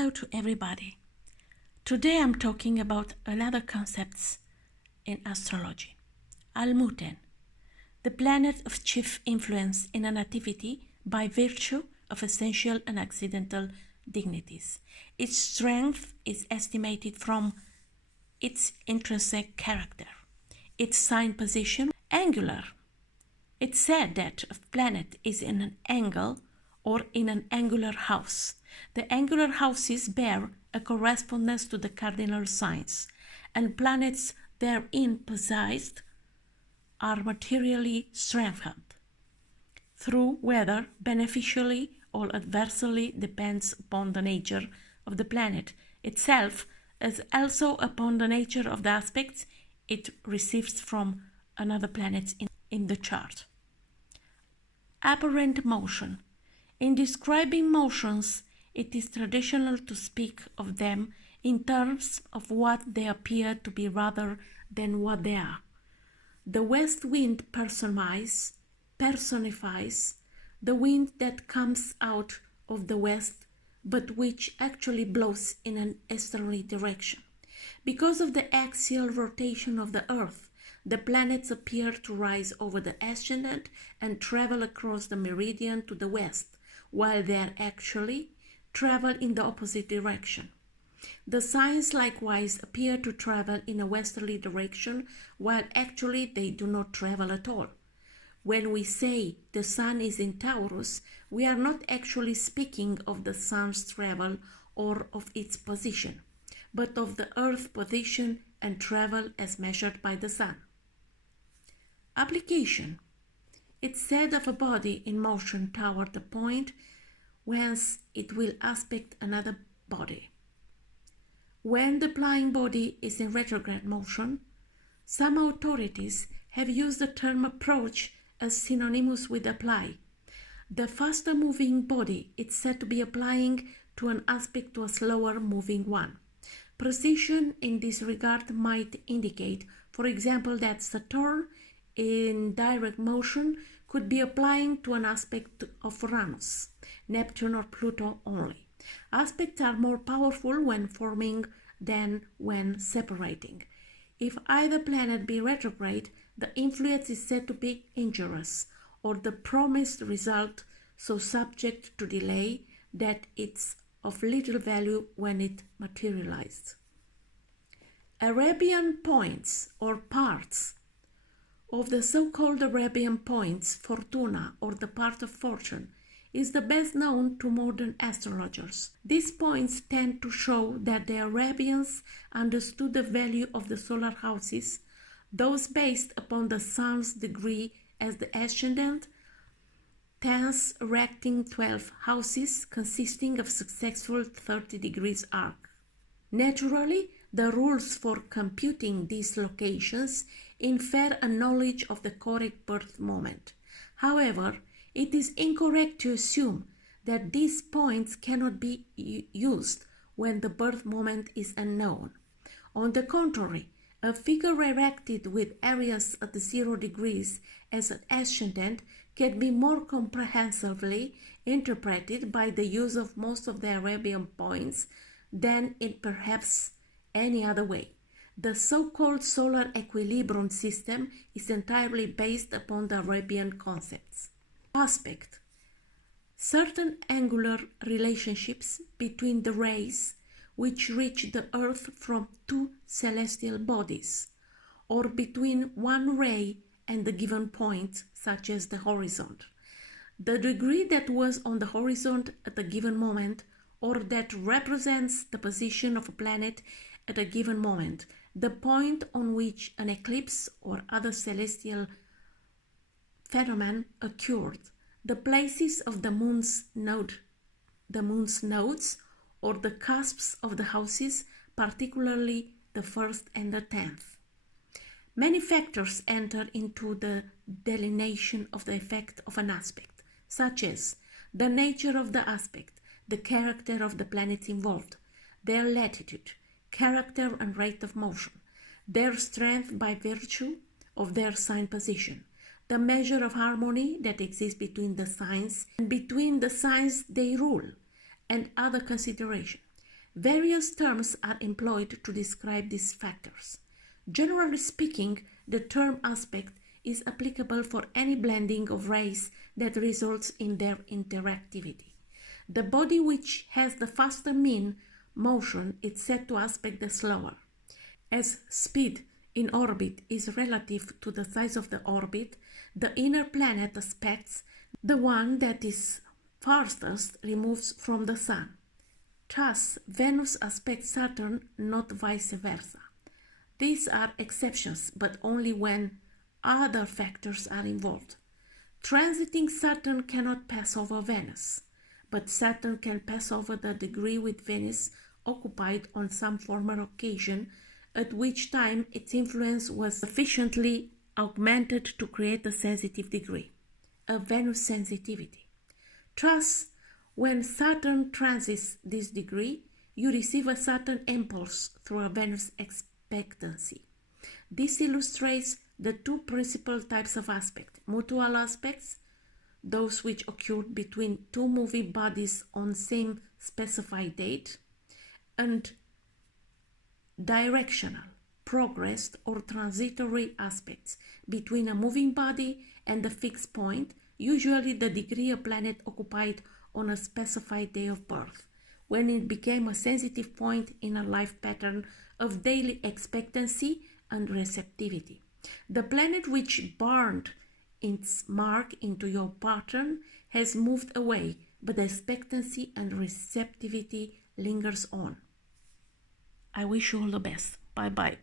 Hello to everybody. Today I'm talking about another concept in astrology, Almuten, the planet of chief influence in a nativity by virtue of essential and accidental dignities. Its strength is estimated from its intrinsic character, its sign position, angular. It's said that a planet is in an angle or in an angular house. The angular houses bear a correspondence to the cardinal signs, and planets therein possessed are materially strengthened. Through whether beneficially or adversely depends upon the nature of the planet itself, as also upon the nature of the aspects it receives from another planet in the chart. Apparent motion. In describing motions, it is traditional to speak of them in terms of what they appear to be rather than what they are. The west wind personifies the wind that comes out of the west, but which actually blows in an easterly direction. Because of the axial rotation of the Earth, the planets appear to rise over the ascendant and travel across the meridian to the west, while they actually travel in the opposite direction. The signs likewise appear to travel in a westerly direction, while actually they do not travel at all. When we say the sun is in Taurus, we are not actually speaking of the sun's travel or of its position, but of the Earth's position and travel as measured by the sun. Application. It's said of a body in motion toward the point whence it will aspect another body. When the flying body is in retrograde motion, some authorities have used the term approach as synonymous with apply. The faster moving body is said to be applying to an aspect to a slower moving one. Precision in this regard might indicate, for example, that Saturn in direct motion could be applying to an aspect of Uranus, Neptune or Pluto only. Aspects are more powerful when forming than when separating. If either planet be retrograde, the influence is said to be injurious, or the promised result so subject to delay that it's of little value when it materialized. Arabian points or parts of the so-called Arabian points, Fortuna, or the part of fortune, is the best known to modern astrologers. These points tend to show that the Arabians understood the value of the solar houses, those based upon the sun's degree as the ascendant, thence erecting 12 houses consisting of successful 30 degrees arc. Naturally, the rules for computing these locations infer a knowledge of the correct birth moment. However, it is incorrect to assume that these points cannot be used when the birth moment is unknown. On the contrary, a figure erected with areas at 0 degrees as an ascendant can be more comprehensively interpreted by the use of most of the Arabian points than in perhaps any other way. The so-called solar equilibrium system is entirely based upon the Arabian concepts. Aspect. Certain angular relationships between the rays which reach the Earth from two celestial bodies, or between one ray and the given point, such as the horizon. The degree that was on the horizon at a given moment, or that represents the position of a planet at a given moment, the point on which an eclipse or other celestial phenomenon occurred, the places of the moon's nodes, or the cusps of the houses, particularly the 1st and the 10th. Many factors enter into the delineation of the effect of an aspect, such as the nature of the aspect, the character of the planets involved, their latitude, character and rate of motion, their strength by virtue of their sign position, the measure of harmony that exists between the signs and between the signs they rule, and other considerations. Various terms are employed to describe these factors. Generally speaking, the term aspect is applicable for any blending of rays that results in their interactivity. The body which has the faster mean motion is said to aspect the slower. As speed in orbit is relative to the size of the orbit, the inner planet aspects the one that is farthest removed from the Sun. Thus, Venus aspects Saturn, not vice versa. These are exceptions, but only when other factors are involved. Transiting Saturn cannot pass over Venus, but Saturn can pass over the degree with Venus occupied on some former occasion, at which time its influence was sufficiently augmented to create a sensitive degree, a Venus sensitivity. Thus, when Saturn transits this degree, you receive a Saturn impulse through a Venus expectancy. This illustrates the two principal types of aspect: mutual aspects, those which occur between two moving bodies on same specified date, and directional, progressed or transitory aspects between a moving body and a fixed point, usually the degree a planet occupied on a specified day of birth, when it became a sensitive point in a life pattern of daily expectancy and receptivity. The planet which burned its mark into your pattern has moved away, but the expectancy and receptivity lingers on. I wish you all the best. Bye-bye.